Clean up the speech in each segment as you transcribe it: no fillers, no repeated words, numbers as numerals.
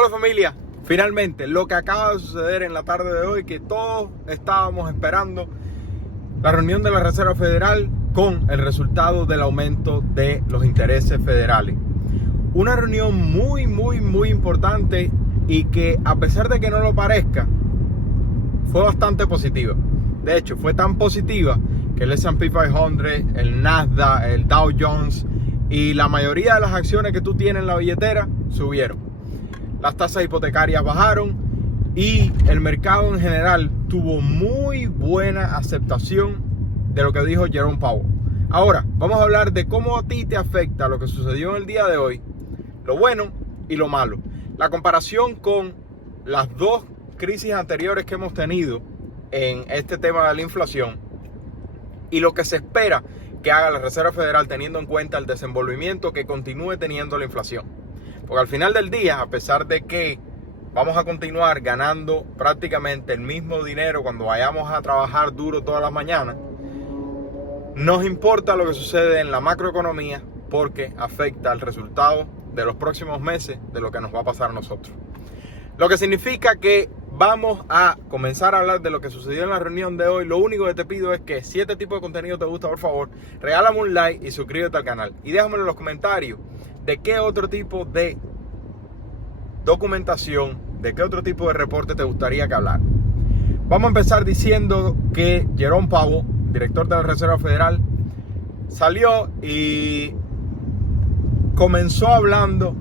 Hola familia, finalmente lo que acaba de suceder en la tarde de hoy, que todos estábamos esperando, la reunión de la Reserva Federal con el resultado del aumento de los intereses federales. Una reunión muy importante y que, a pesar de que no lo parezca, fue bastante positiva. De hecho, fue tan positiva que el S&P 500, el Nasdaq, el Dow Jones y la mayoría de las acciones que tú tienes en la billetera subieron. Las tasas hipotecarias bajaron y el mercado en general tuvo muy buena aceptación de lo que dijo Jerome Powell. Ahora, vamos a hablar de cómo a ti te afecta lo que sucedió en el día de hoy, lo bueno y lo malo. La comparación con las dos crisis anteriores que hemos tenido en este tema de la inflación y lo que se espera que haga la Reserva Federal teniendo en cuenta el desenvolvimiento que continúe teniendo la inflación. Porque al final del día, a pesar de que vamos a continuar ganando prácticamente el mismo dinero cuando vayamos a trabajar duro todas las mañanas, nos importa lo que sucede en la macroeconomía porque afecta al resultado de los próximos meses de lo que nos va a pasar a nosotros. Lo que significa que vamos a comenzar a hablar de lo que sucedió en la reunión de hoy. Lo único que te pido es que si este tipo de contenido te gusta, por favor, regálame un like y suscríbete al canal. Y déjamelo en los comentarios de qué otro tipo de documentación, de qué otro tipo de reporte te gustaría que hablar. Vamos a empezar diciendo que Jerome Powell, director de la Reserva Federal, salió y comenzó hablando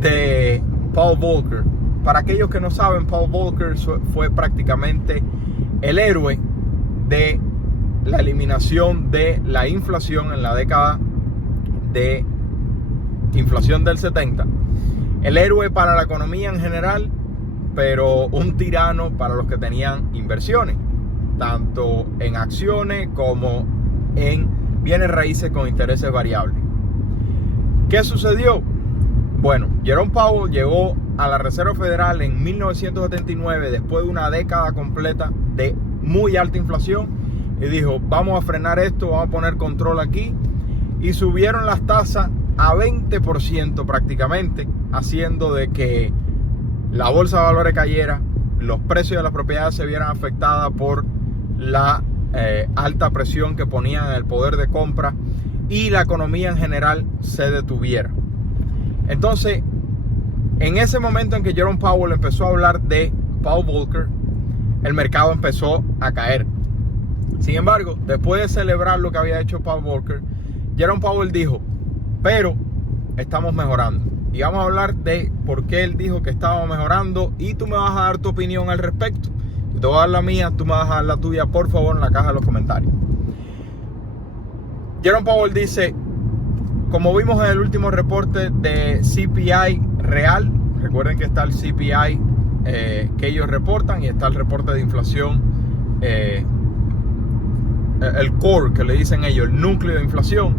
de Paul Volcker. Para aquellos que no saben, Paul Volcker fue prácticamente el héroe de la eliminación de la inflación en la década de inflación del 70. El héroe para la economía en general, pero un tirano para los que tenían inversiones, tanto en acciones como en bienes raíces con intereses variables. ¿Qué sucedió? Bueno, Jerome Powell llegó a la Reserva Federal en 1979, después de una década completa de muy alta inflación, y dijo: vamos a frenar esto, vamos a poner control aquí, y subieron las tasas a 20% prácticamente, haciendo de que la bolsa de valores cayera, los precios de las propiedades se vieran afectadas por la alta presión que ponían en el poder de compra y la economía en general se detuviera. Entonces, en ese momento en que Jerome Powell empezó a hablar de Paul Volcker, el mercado empezó a caer. Sin embargo, después de celebrar lo que había hecho Paul Volcker, Jerome Powell dijo: pero estamos mejorando. Y vamos a hablar de por qué él dijo que estábamos mejorando, y tú me vas a dar tu opinión al respecto. Yo te voy a dar la mía, tú me vas a dar la tuya, por favor, en la caja de los comentarios. Jerome Powell dice: como vimos en el último reporte de CPI real, recuerden que está el CPI que ellos reportan y está el reporte de inflación, el core que le dicen ellos, el núcleo de inflación,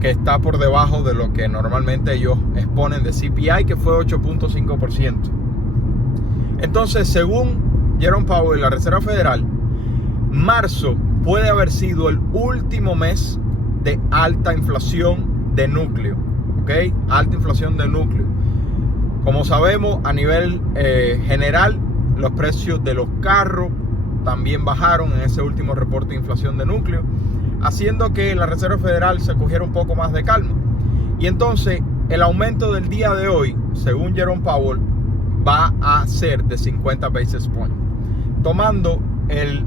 que está por debajo de lo que normalmente ellos exponen de CPI, que fue 8.5%. Entonces, según Jerome Powell y la Reserva Federal, marzo puede haber sido el último mes de alta inflación de núcleo, ¿ok? Alta inflación de núcleo. Como sabemos, a nivel general, los precios de los carros también bajaron en ese último reporte de inflación de núcleo, haciendo que la Reserva Federal se cogiera un poco más de calma. Y entonces, el aumento del día de hoy, según Jerome Powell, va a ser de 50 basis points, tomando el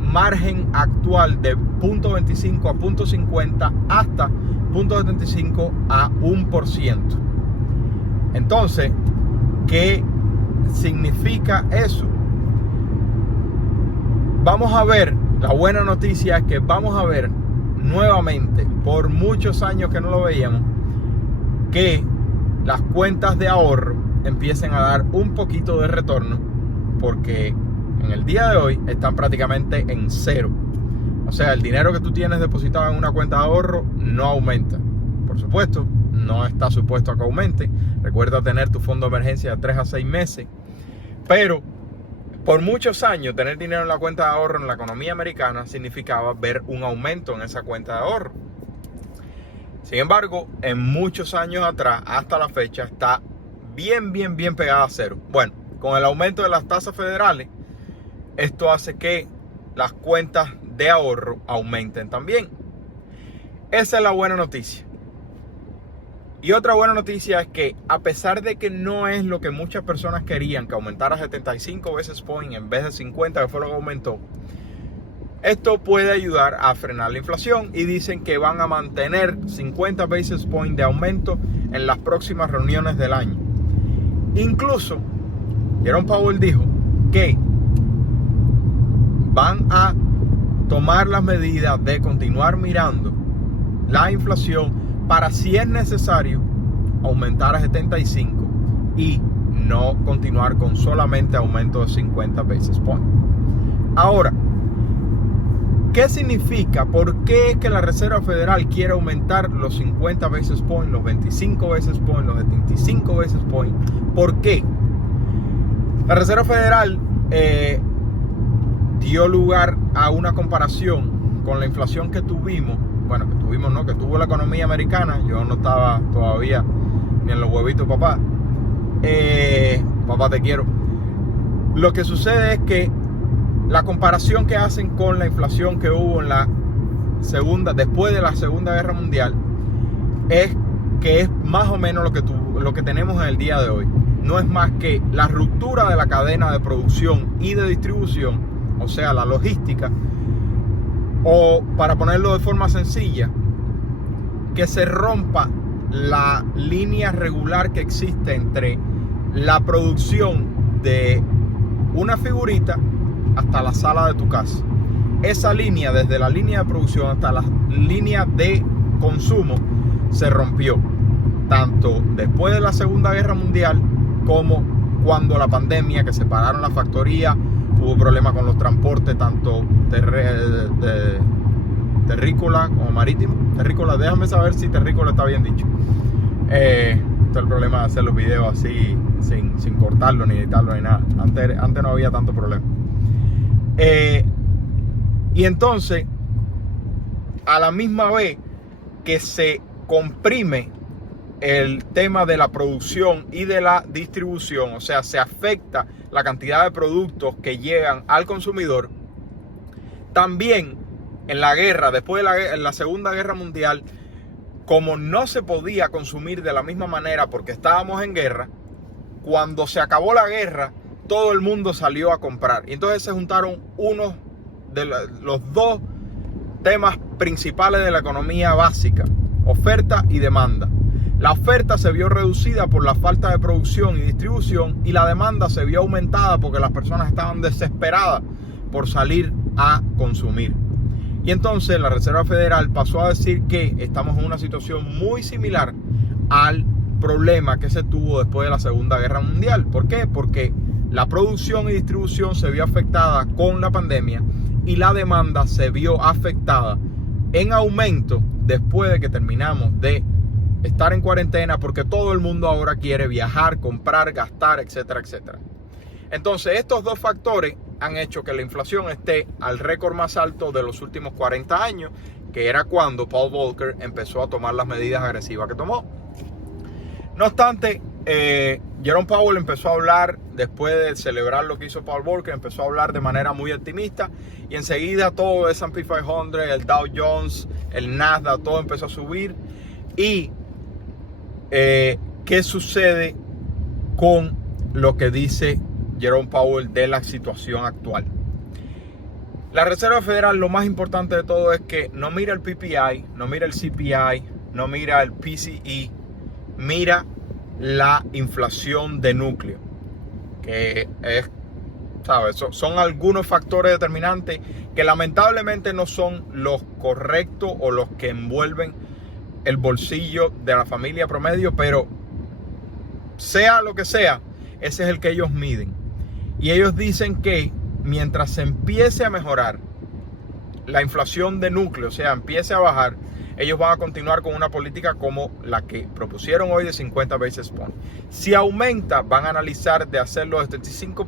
margen actual de 0.25 a 0.50 hasta 0.75 a 1%. Entonces, ¿qué significa eso? Vamos a ver, la buena noticia es que vamos a ver nuevamente, por muchos años que no lo veíamos, que las cuentas de ahorro empiecen a dar un poquito de retorno, porque en el día de hoy están prácticamente en cero. O sea, el dinero que tú tienes depositado en una cuenta de ahorro no aumenta. Por supuesto, no está supuesto a que aumente. Recuerda tener tu fondo de emergencia de 3 a 6 meses. Pero por muchos años tener dinero en la cuenta de ahorro en la economía americana significaba ver un aumento en esa cuenta de ahorro. Sin embargo, en muchos años atrás, hasta la fecha, está bien pegada a cero. Bueno, con el aumento de las tasas federales, esto hace que las cuentas de ahorro aumenten también. Esa es la buena noticia. Y otra buena noticia es que, a pesar de que no es lo que muchas personas querían, que aumentara 75 basis points en vez de 50, que fue lo que aumentó, esto puede ayudar a frenar la inflación, y dicen que van a mantener 50 basis points de aumento en las próximas reuniones del año. Incluso, Jerome Powell dijo que van a tomar las medidas de continuar mirando la inflación para, si es necesario, aumentar a 75 y no continuar con solamente aumento de 50 basis points. Ahora, ¿qué significa? ¿Por qué es que la Reserva Federal quiere aumentar los 50 basis points, los 25 basis points, los 75 basis points? ¿Por qué? La Reserva Federal dio lugar a una comparación con la inflación que tuvimos. Bueno, que tuvo la economía americana. Yo no estaba todavía ni en los huevitos, papá. Papá, te quiero. Lo que sucede es que la comparación que hacen con la inflación que hubo en después de la Segunda Guerra Mundial, es que es más o menos lo que tenemos en el día de hoy. No es más que la ruptura de la cadena de producción y de distribución, o sea, la logística, o, para ponerlo de forma sencilla, que se rompa la línea regular que existe entre la producción de una figurita hasta la sala de tu casa. Esa línea, desde la línea de producción hasta la línea de consumo, se rompió, tanto después de la Segunda Guerra Mundial como cuando la pandemia, que separaron la factoría. Hubo problemas con los transportes, tanto terrícola como marítimo. Terrícola, déjame saber si terrícola está bien dicho. Este es el problema de hacer los videos así, sin cortarlo, ni editarlo, ni nada. Antes no había tanto problema. Y entonces, a la misma vez que se comprime el tema de la producción y de la distribución, o sea, se afecta la cantidad de productos que llegan al consumidor, también en la guerra, después de la Segunda Guerra Mundial, como no se podía consumir de la misma manera porque estábamos en guerra, cuando se acabó la guerra, todo el mundo salió a comprar. Y entonces se juntaron unos de los dos temas principales de la economía básica: oferta y demanda. La oferta se vio reducida por la falta de producción y distribución, y la demanda se vio aumentada porque las personas estaban desesperadas por salir a consumir. Y entonces la Reserva Federal pasó a decir que estamos en una situación muy similar al problema que se tuvo después de la Segunda Guerra Mundial. ¿Por qué? Porque la producción y distribución se vio afectada con la pandemia y la demanda se vio afectada en aumento después de que terminamos de estar en cuarentena, porque todo el mundo ahora quiere viajar, comprar, gastar, etcétera, etcétera. Entonces, estos dos factores han hecho que la inflación esté al récord más alto de los últimos 40 años, que era cuando Paul Volcker empezó a tomar las medidas agresivas que tomó. No obstante, Jerome Powell empezó a hablar, después de celebrar lo que hizo Paul Volcker, empezó a hablar de manera muy optimista, y enseguida todo el S&P 500, el Dow Jones, el Nasdaq, todo empezó a subir. Y ¿qué sucede con lo que dice Jerome Powell de la situación actual? La Reserva Federal, lo más importante de todo es que no mira el PPI, no mira el CPI, no mira el PCE, mira la inflación de núcleo, que es, ¿sabes? Son algunos factores determinantes que lamentablemente no son los correctos o los que envuelven el bolsillo de la familia promedio, pero sea lo que sea, ese es el que ellos miden. Y ellos dicen que mientras se empiece a mejorar la inflación de núcleo, o sea, empiece a bajar, ellos van a continuar con una política como la que propusieron hoy de 50 basis points. Si aumenta, van a analizar de hacerlo de 75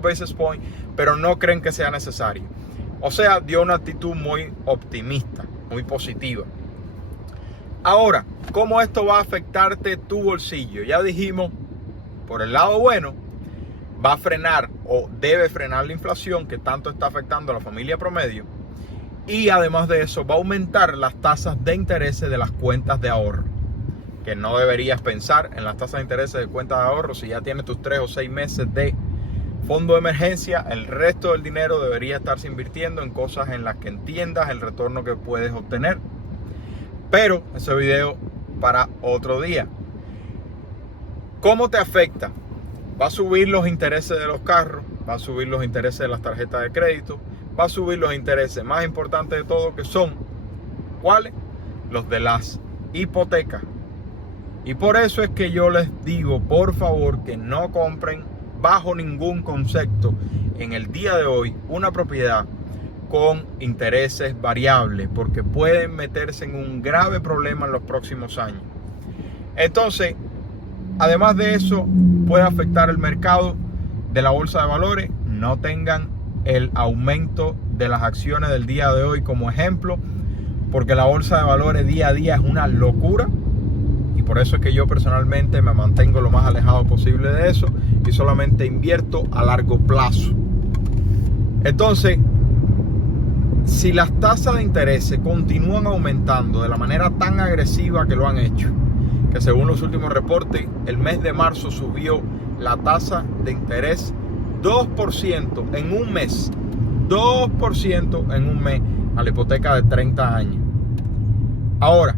basis points, pero no creen que sea necesario. O sea, dio una actitud muy optimista, muy positiva. Ahora, ¿cómo esto va a afectarte tu bolsillo? Ya dijimos, por el lado bueno, va a frenar o debe frenar la inflación que tanto está afectando a la familia promedio. Y además de eso, va a aumentar las tasas de interés de las cuentas de ahorro. Que no deberías pensar en las tasas de interés de cuentas de ahorro si ya tienes tus 3 o 6 meses de fondo de emergencia. El resto del dinero debería estarse invirtiendo en cosas en las que entiendas el retorno que puedes obtener. Pero ese video para otro día. ¿Cómo te afecta? Va a subir los intereses de los carros, va a subir los intereses de las tarjetas de crédito, va a subir los intereses más importantes de todo, que son, ¿cuáles? Los de las hipotecas. Y por eso es que yo les digo, por favor, que no compren bajo ningún concepto en el día de hoy una propiedad con intereses variables, porque pueden meterse en un grave problema en los próximos años. Entonces, además de eso, puede afectar el mercado de la bolsa de valores. No tengan el aumento de las acciones del día de hoy como ejemplo, porque la bolsa de valores día a día es una locura. Y por eso es que yo personalmente me mantengo lo más alejado posible de eso y solamente invierto a largo plazo. Entonces, si las tasas de interés continúan aumentando de la manera tan agresiva que lo han hecho, que según los últimos reportes, el mes de marzo subió la tasa de interés 2% en un mes. 2% en un mes a la hipoteca de 30 años. Ahora,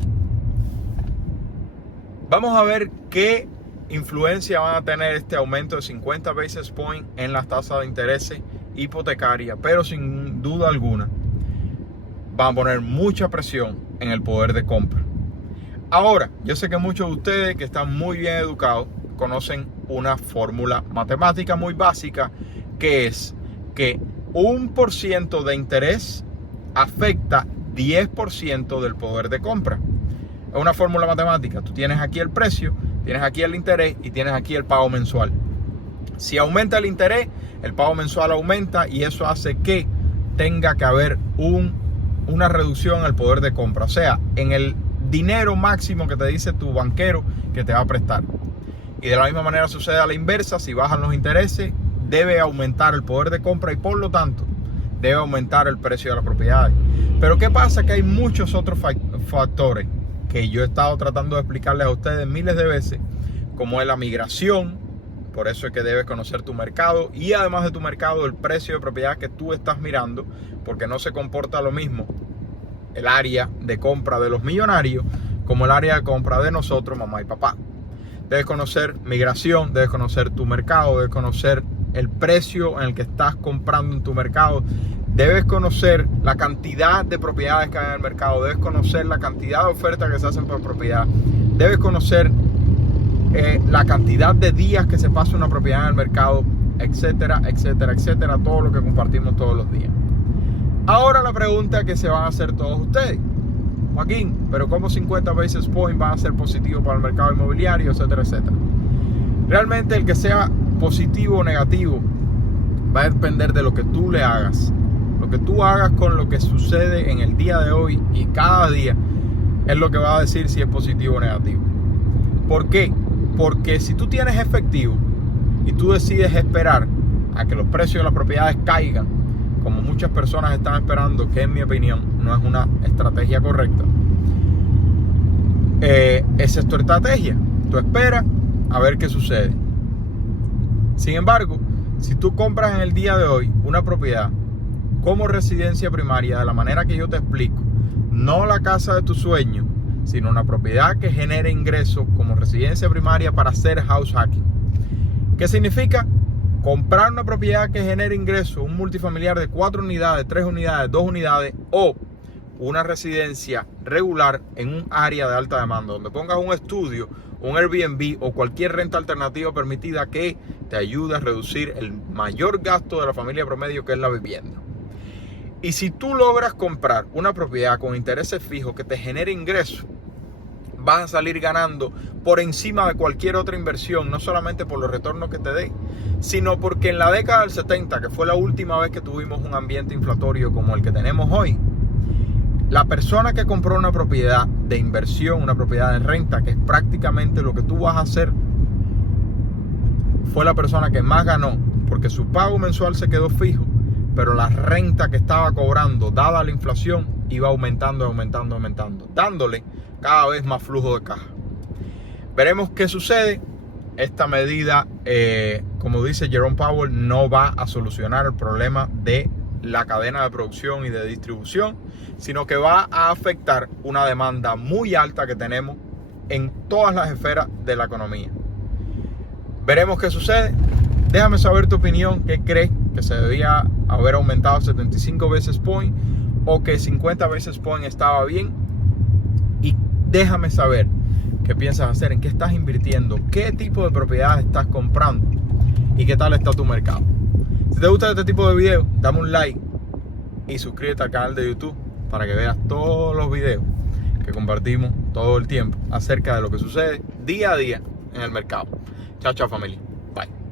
vamos a ver qué influencia van a tener este aumento de 50 basis points en las tasas de interés hipotecarias, pero sin duda alguna van a poner mucha presión en el poder de compra. Ahora, yo sé que muchos de ustedes que están muy bien educados conocen una fórmula matemática muy básica, que es que 1% de interés afecta 10% del poder de compra. Es una fórmula matemática. Tú tienes aquí el precio, tienes aquí el interés y tienes aquí el pago mensual. Si aumenta el interés, el pago mensual aumenta y eso hace que tenga que haber una reducción en el poder de compra. O sea, en el dinero máximo que te dice tu banquero que te va a prestar. Y de la misma manera sucede a la inversa. Si bajan los intereses, debe aumentar el poder de compra y por lo tanto debe aumentar el precio de las propiedades. Pero ¿qué pasa? Que hay muchos otros factores que yo he estado tratando de explicarles a ustedes miles de veces, como es la migración. Por eso es que debes conocer tu mercado y además de tu mercado, el precio de propiedad que tú estás mirando, porque no se comporta lo mismo el área de compra de los millonarios como el área de compra de nosotros, mamá y papá. Debes conocer migración, debes conocer tu mercado, debes conocer el precio en el que estás comprando en tu mercado, debes conocer la cantidad de propiedades que hay en el mercado, debes conocer la cantidad de ofertas que se hacen por propiedad, debes conocer la cantidad de días que se pasa una propiedad en el mercado, etcétera, etcétera, etcétera, todo lo que compartimos todos los días. Ahora la pregunta que se van a hacer todos ustedes: Joaquín, pero ¿cómo 50 basis points van a ser positivos para el mercado inmobiliario, etcétera, etcétera? Realmente el que sea positivo o negativo va a depender de lo que tú le hagas. Lo que tú hagas con lo que sucede en el día de hoy y cada día es lo que va a decir si es positivo o negativo. ¿Por qué? Porque si tú tienes efectivo y tú decides esperar a que los precios de las propiedades caigan, como muchas personas están esperando, que en mi opinión no es una estrategia correcta, esa es tu estrategia. Tú esperas a ver qué sucede. Sin embargo, si tú compras en el día de hoy una propiedad como residencia primaria, de la manera que yo te explico, no la casa de tu sueño, sino una propiedad que genere ingresos como residencia primaria para hacer house hacking. ¿Qué significa? Comprar una propiedad que genere ingresos, un multifamiliar de 4 unidades, 3 unidades, 2 unidades o una residencia regular en un área de alta demanda, donde pongas un estudio, un Airbnb o cualquier renta alternativa permitida que te ayude a reducir el mayor gasto de la familia promedio, que es la vivienda. Y si tú logras comprar una propiedad con intereses fijos que te genere ingresos, vas a salir ganando por encima de cualquier otra inversión, no solamente por los retornos que te dé, sino porque en la década del 70, que fue la última vez que tuvimos un ambiente inflatorio como el que tenemos hoy, la persona que compró una propiedad de inversión, una propiedad de renta, que es prácticamente lo que tú vas a hacer, fue la persona que más ganó, porque su pago mensual se quedó fijo, pero la renta que estaba cobrando, dada la inflación, iba aumentando, dándole cada vez más flujo de caja. Veremos qué sucede. Esta medida, como dice Jerome Powell, no va a solucionar el problema de la cadena de producción y de distribución, sino que va a afectar una demanda muy alta que tenemos en todas las esferas de la economía. Veremos qué sucede. Déjame saber tu opinión. ¿Qué crees que se debía haber aumentado 75 basis points o que 50 basis points estaba bien? Y déjame saber qué piensas hacer, en qué estás invirtiendo, qué tipo de propiedades estás comprando y qué tal está tu mercado. Si te gusta este tipo de videos, dame un like y suscríbete al canal de YouTube para que veas todos los videos que compartimos todo el tiempo acerca de lo que sucede día a día en el mercado. Chao, chao familia. Bye.